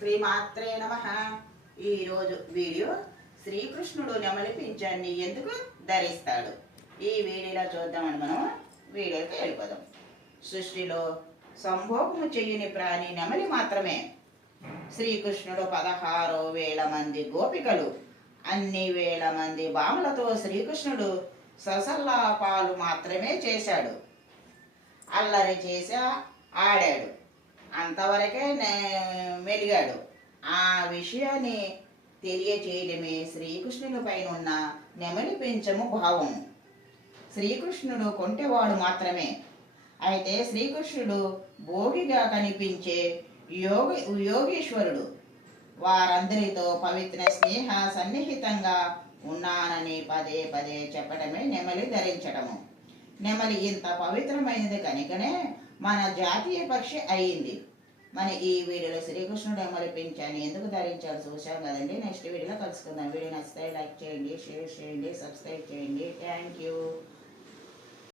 శ్రీమాత్రే నమః. ఈరోజు వీడియో శ్రీకృష్ణుడు నెమలి పింఛాన్ని ఎందుకు ధరిస్తాడు ఈ వీడియోలో చూద్దామని మనం వీడియోకి వెళ్ళిపోదాం. సృష్టిలో సంభోగము చెయ్యని ప్రాణి నెమలి మాత్రమే. శ్రీకృష్ణుడు 16,000 మంది గోపికలు, అన్ని వేల మంది బాములతో శ్రీకృష్ణుడు ససల్లాపాలు మాత్రమే చేశాడు. అల్లరి చేసి ఆడాడు, అంతవరకే మెలిగాడు. ఆ విషయాన్ని తెలియచేయడమే శ్రీకృష్ణుని పైన ఉన్న నెమలి పింఛము భావము. శ్రీకృష్ణుడు కొంటెవాడు మాత్రమే. అయితే శ్రీకృష్ణుడు భోగిగా కనిపించే యోగీశ్వరుడు. వారందరితో పవిత్ర స్నేహ సన్నిహితంగా ఉన్నానని పదే పదే చెప్పడమే నెమలి ధరించడము. నెమలి ఇంత పవిత్రమైనది కనుకనే మన జాతీయ పక్షి అయింది. మన ఈ వీడియోలో శ్రీకృష్ణుడు నెమలి పింఛాన్ని ఎందుకు ధరించాలో చూసాం కదండి. నెక్స్ట్ వీడియోలో కలుసుకుందాం. వీడియో నచ్చితే లైక్ చేయండి, షేర్ చేయండి, సబ్స్క్రైబ్ చేయండి. Thank you.